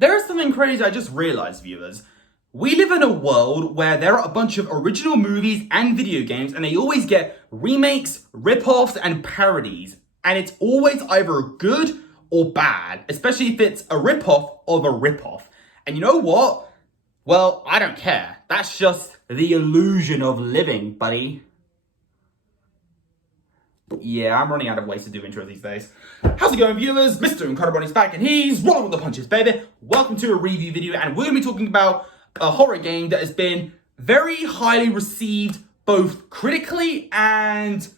There is something crazy I just realized, viewers. We live in a world where there are a bunch of original movies and video games, and they always get remakes, rip-offs, and parodies. And it's always either good or bad, especially if it's a rip-off of a rip-off. And you know what? Well, I don't care. That's just the illusion of living, buddy. Yeah, I'm running out of ways to do intros these days. How's it going, viewers? Mr. Incredi-Brony's back, and he's rolling with the punches, baby. Welcome to a review video, and we're going to be talking about a horror game that has been very highly received, both critically and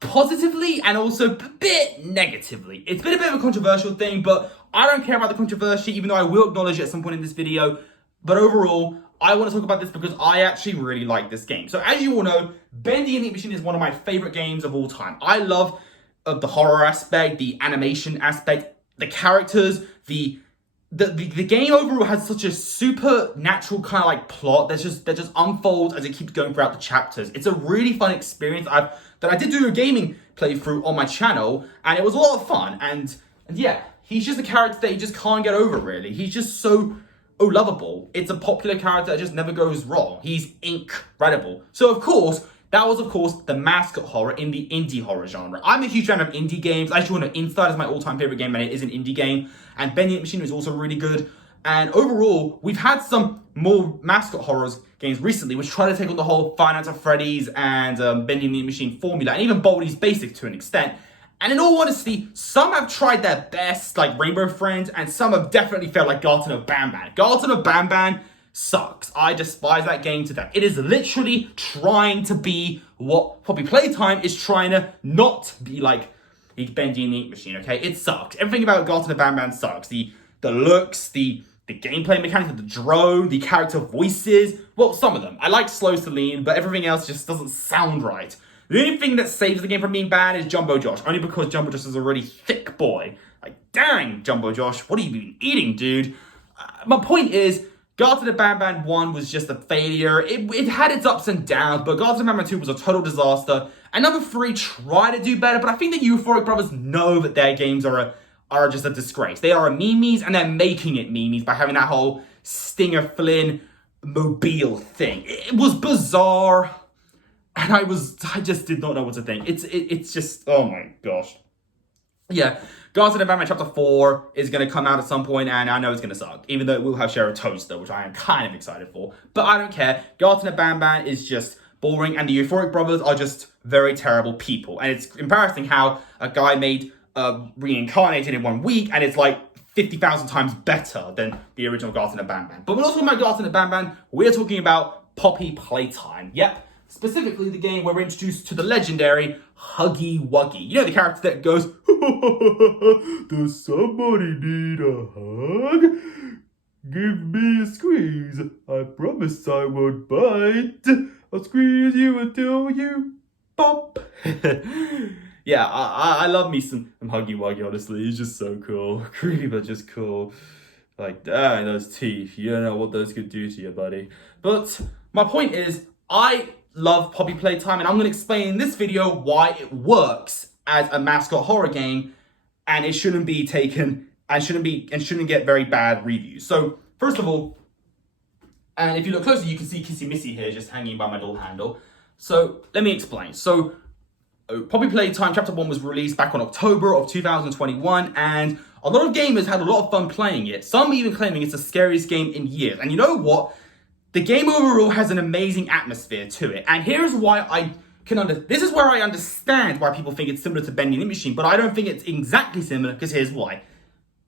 positively, and also a bit negatively. It's been a bit of a controversial thing, but I don't care about the controversy, even though I will acknowledge it at some point in this video. But overall, I want to talk about this because I actually really like this game. So as you all know, Bendy and the Machine is one of my favorite games of all time. I love the horror aspect, the animation aspect, the characters, the game overall has such a supernatural kind of like plot that just unfolds as it keeps going throughout the chapters. It's a really fun experience. I did do a gaming playthrough on my channel, and it was a lot of fun. And yeah, he's just a character that you just can't get over, really. He's just so lovable. It's a popular character that just never goes wrong. He's incredible. So of course, that was of course the mascot horror in the indie horror genre. I'm a huge fan of indie games. As you know, Inside is my all-time favorite game, and it is an indie game. And Bendy and the Machine is also really good. And overall, we've had some more mascot horrors games recently, which try to take on the whole Five Nights at Freddy's and Bendy and the Machine formula, and even Baldi's Basics to an extent. And in all honesty, some have tried their best, like Rainbow Friends, and some have definitely failed, like Garten of Banban. Garten of Banban sucks. I despise that game to death. It is literally trying to be what Poppy Playtime is trying to not be like Bendy and the Ink Machine, okay? It sucks. Everything about Garten of Banban sucks. The looks, the gameplay mechanics of the drone, the character voices. Well, some of them. I like Slow Celine, but everything else just doesn't sound right. The only thing that saves the game from being bad is Jumbo Josh, only because Jumbo Josh is a really thick boy. Like, dang, Jumbo Josh, what have you been eating, dude? My point is, Garten of Banban 1 was just a failure. It had its ups and downs, but Garten of Banban 2 was a total disaster. And number 3 tried to do better, but I think the Euphoric Brothers know that their games are just a disgrace. They are a memes, and they're making it memes by having that whole Stinger Flynn mobile thing. It was bizarre. And I just did not know what to think. It's just, oh my gosh. Yeah, Garten of Banban Chapter 4 is going to come out at some point, and I know it's going to suck. Even though it will have Share Toaster, which I am kind of excited for. But I don't care. Garten of Banban is just boring, and the Euphoric Brothers are just very terrible people. And it's embarrassing how a guy made Reincarnated in 1 week, and it's like 50,000 times better than the original Garten of Banban. But we're not talking about Garten of Banban. We're talking about Poppy Playtime. Yep. Specifically, the game where we're introduced to the legendary Huggy Wuggy. You know, the character that goes, does somebody need a hug? Give me a squeeze. I promise I won't bite. I'll squeeze you until you pop. Yeah, I love me some Huggy Wuggy, honestly. He's just so cool. Creepy, but just cool. Like, dang, those teeth. You don't know what those could do to you, buddy. But my point is, I love Poppy Playtime, and I'm going to explain in this video why it works as a mascot horror game, and it shouldn't be taken and shouldn't get very bad reviews. So first of all, and if you look closer, you can see Kissy Missy here just hanging by my door handle. So let me explain. So Poppy Playtime Chapter 1 was released back on October of 2021, and a lot of gamers had a lot of fun playing it. Some even claiming it's the scariest game in years. And you know what? The game overall has an amazing atmosphere to it. And here's why this is where I understand why people think it's similar to Bendy and the Ink Machine, but I don't think it's exactly similar, because here's why.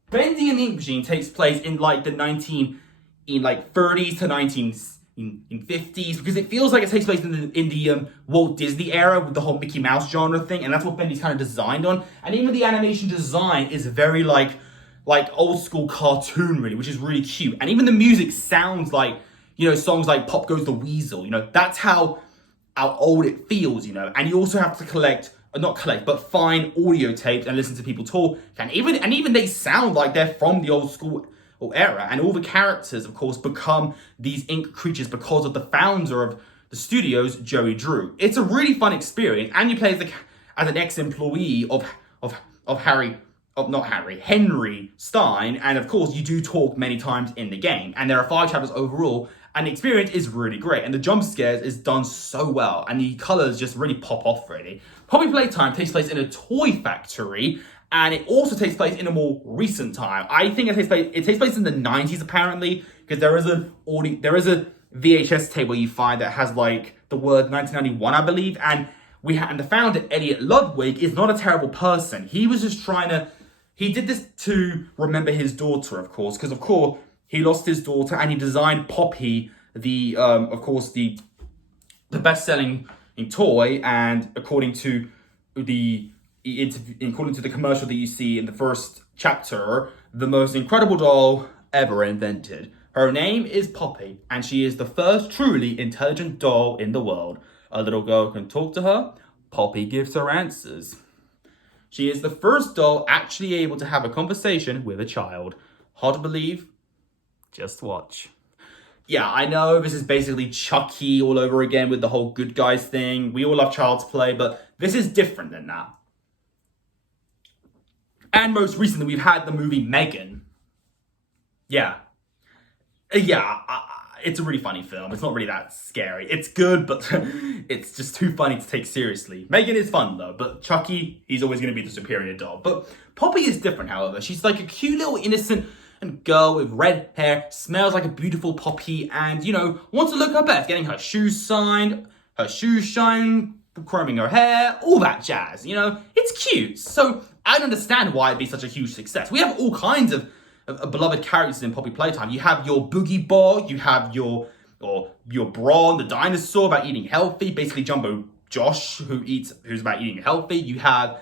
Bendy and the Ink Machine takes place in like the 30s to 1950s, because it feels like it takes place in the Walt Disney era with the whole Mickey Mouse genre thing, and that's what Bendy's kind of designed on. And even the animation design is very like old school cartoon, really, which is really cute. And even the music sounds like, you know, songs like Pop Goes the Weasel, you know, that's how old it feels, you know. And you also have to find audio tapes and listen to people talk. And even they sound like they're from the old school era. And all the characters, of course, become these ink creatures because of the founder of the studios, Joey Drew. It's a really fun experience. And you play as an ex-employee of Harry Henry Stein, and of course you do talk many times in the game, and there are 5 chapters overall, and the experience is really great, and the jump scares is done so well, and the colors just really pop off really. Poppy Playtime takes place in a toy factory, and it also takes place in a more recent time. I think it takes place in the 90s apparently, because there is a VHS tape where you find that has like the word 1991, I believe, and the founder, Elliot Ludwig, is not a terrible person. He was just he did this to remember his daughter, of course, because of course he lost his daughter, and he designed Poppy, the best-selling toy, and according to the commercial that you see in the first chapter, the most incredible doll ever invented. Her name is Poppy, and she is the first truly intelligent doll in the world. A little girl can talk to her. Poppy gives her answers. She is the first doll actually able to have a conversation with a child. Hard to believe? Just watch. Yeah, I know this is basically Chucky all over again with the whole good guys thing. We all love Child's Play, but this is different than that. And most recently, we've had the movie Megan. Yeah. It's a really funny film. It's not really that scary. It's good, but it's just too funny to take seriously. Megan is fun though, but Chucky, he's always going to be the superior doll. But Poppy is different, however. She's like a cute little innocent girl with red hair, smells like a beautiful poppy, and, wants to look her best, getting her shoes signed, her shoes shined, combing her hair, all that jazz, It's cute. So I don't understand why it'd be such a huge success. We have all kinds of beloved characters in Poppy Playtime. You have your Boogie Ball, you have your Brawn, the dinosaur about eating healthy, basically Jumbo Josh, who's about eating healthy. You have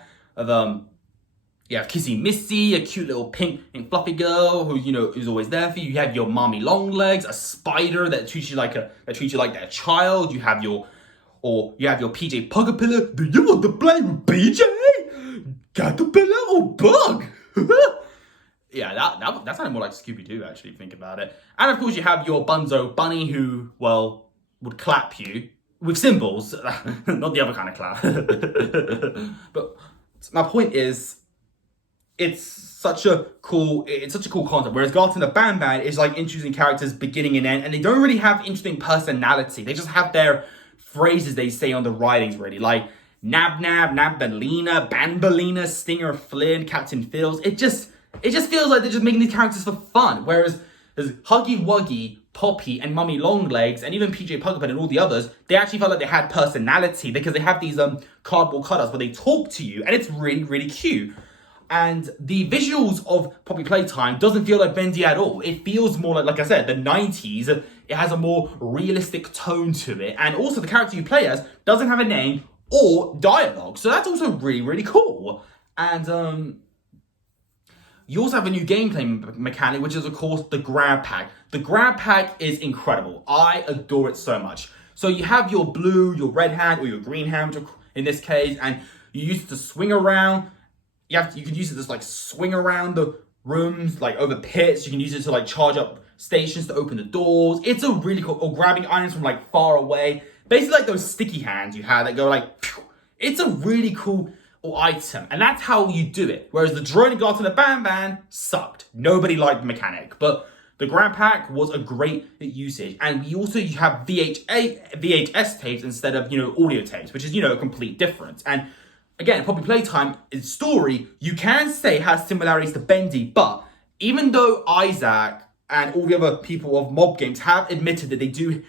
Kissy Missy, a cute little pink and fluffy girl who's always there for you. You have your Mommy Longlegs, a spider that treats you like their child. You have your PJ Pugapillar. Do you want to play with PJ? Caterpillar or bug? Yeah, that sounded more like Scooby-Doo, actually, if you think about it. And of course, you have your Bunzo Bunny, who, would clap you with cymbals, not the other kind of clap. But my point is, it's such a cool concept. Whereas Garten the Bam Band is like introducing characters beginning and end, and they don't really have interesting personality. They just have their phrases they say on the writings, really, like Nab Nab, Nabbalina, Banbalina, Stinger Flynn, Captain Phils. It just feels like they're just making these characters for fun. Whereas there's Huggy Wuggy, Poppy, and Mummy Longlegs, and even PJ Pugapin and all the others, they actually felt like they had personality because they have these cardboard cutouts where they talk to you, and it's really, really cute. And the visuals of Poppy Playtime doesn't feel like Bendy at all. It feels more like I said, the 90s. It has a more realistic tone to it. And also the character you play as doesn't have a name or dialogue. So that's also really, really cool. And you also have a new gameplay mechanic, which is, of course, the grab pack. The grab pack is incredible. I adore it so much. So you have your blue, your red hand, or your green hand, in this case, and you use it to swing around. You can use it to swing around the rooms, over pits. You can use it to charge up stations to open the doors. It's a really cool, or grabbing items from far away. Basically like those sticky hands you have that go phew. It's a really cool item, and that's how you do it. Whereas the Drone Garten the Bam Band sucked. Nobody liked the mechanic, but the Grand Pack was a great usage. And you have VHS tapes instead of audio tapes, which is a complete difference. And again, Poppy Playtime is story, you can say has similarities to Bendy, but even though Isaac and all the other people of mob games have admitted that they do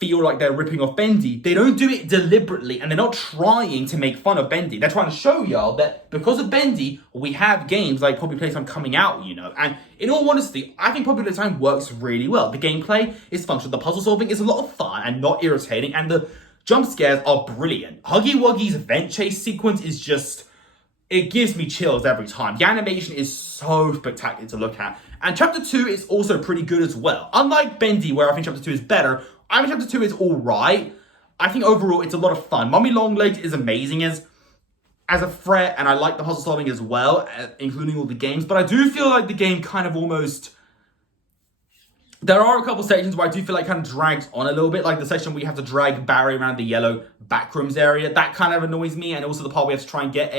feel like they're ripping off Bendy, they don't do it deliberately, and they're not trying to make fun of Bendy. They're trying to show y'all that because of Bendy, we have games like Poppy Playtime coming out, And in all honesty, I think Poppy Playtime works really well. The gameplay is functional, the puzzle solving is a lot of fun and not irritating, and the jump scares are brilliant. Huggy Wuggy's vent chase sequence is just, it gives me chills every time. The animation is so spectacular to look at. And Chapter 2 is also pretty good as well. Unlike Bendy, where I think Chapter 2 is better, I think Chapter 2 is alright. I think overall it's a lot of fun. Mummy Longlegs is amazing as a threat, and I like the puzzle solving as well, including all the games. But I do feel like the game kind of almost... There are a couple sections where I do feel like kind of drags on a little bit, like the section where you have to drag Barry around the yellow backrooms area. That kind of annoys me, and also the part where we have to try and get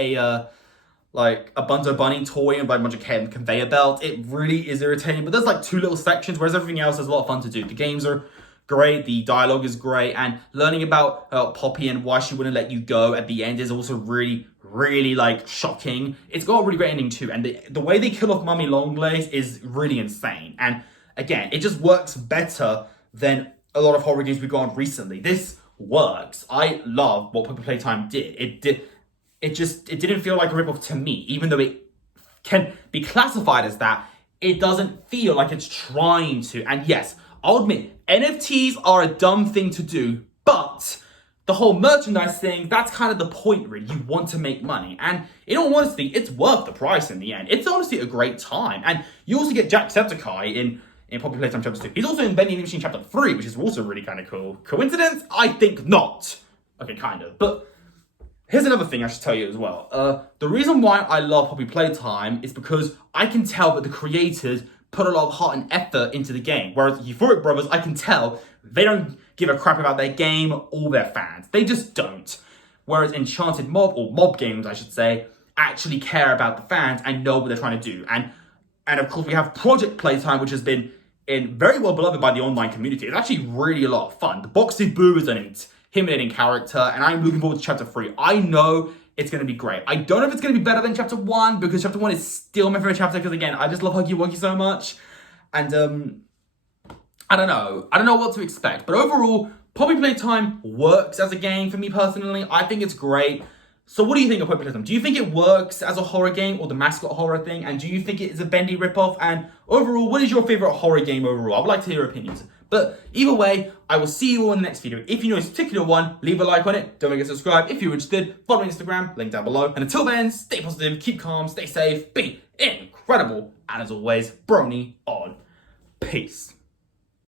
like a Bunzo Bunny toy and like a bunch of conveyor belts. It really is irritating, but there's like 2 little sections, whereas everything else is a lot of fun to do. The games are great, the dialogue is great, and learning about Poppy and why she wouldn't let you go at the end is also really like shocking. It's got a really great ending too, and the way they kill off Mummy Longlegs is really insane. And again, it just works better than a lot of horror games we've gone recently. This works. I love what Poppy Playtime did. It didn't feel like a ripoff to me, even though it can be classified as that. It doesn't feel like it's trying to. And yes, I'll admit, NFTs are a dumb thing to do, but the whole merchandise thing, that's kind of the point, really. You want to make money. And in all honesty, it's worth the price in the end. It's honestly a great time. And you also get Jacksepticeye in Poppy Playtime Chapter 2. He's also in Bendy Machine Chapter 3, which is also really kind of cool. Coincidence? I think not. Okay, kind of. But here's another thing I should tell you as well. The reason why I love Poppy Playtime is because I can tell that the creators put a lot of heart and effort into the game. Whereas Euphoric Brothers, I can tell they don't give a crap about their game or their fans. They just don't. Whereas Enchanted Mob, or Mob Games I should say, actually care about the fans and know what they're trying to do. And of course we have Project Playtime, which has been very well beloved by the online community. It's actually really a lot of fun. The Boxy Boo is an intimidating character, and I'm looking forward to Chapter 3. I know it's going to be great. I don't know if it's going to be better than Chapter 1, because Chapter 1 is still my favorite chapter, because again, I just love Huggy Wuggy so much. And I don't know what to expect. But overall, Poppy Playtime works as a game for me personally. I think it's great. So what do you think of Poppy Playtime? Do you think it works as a horror game, or the mascot horror thing? And do you think it is a Bendy ripoff? And overall, what is your favorite horror game overall? I would like to hear your opinions. But either way, I will see you all in the next video. If you know this particular one, leave a like on it. Don't forget to subscribe. If you're interested, follow me on Instagram, link down below. And until then, stay positive, keep calm, stay safe, be incredible. And as always, Brony on. Peace.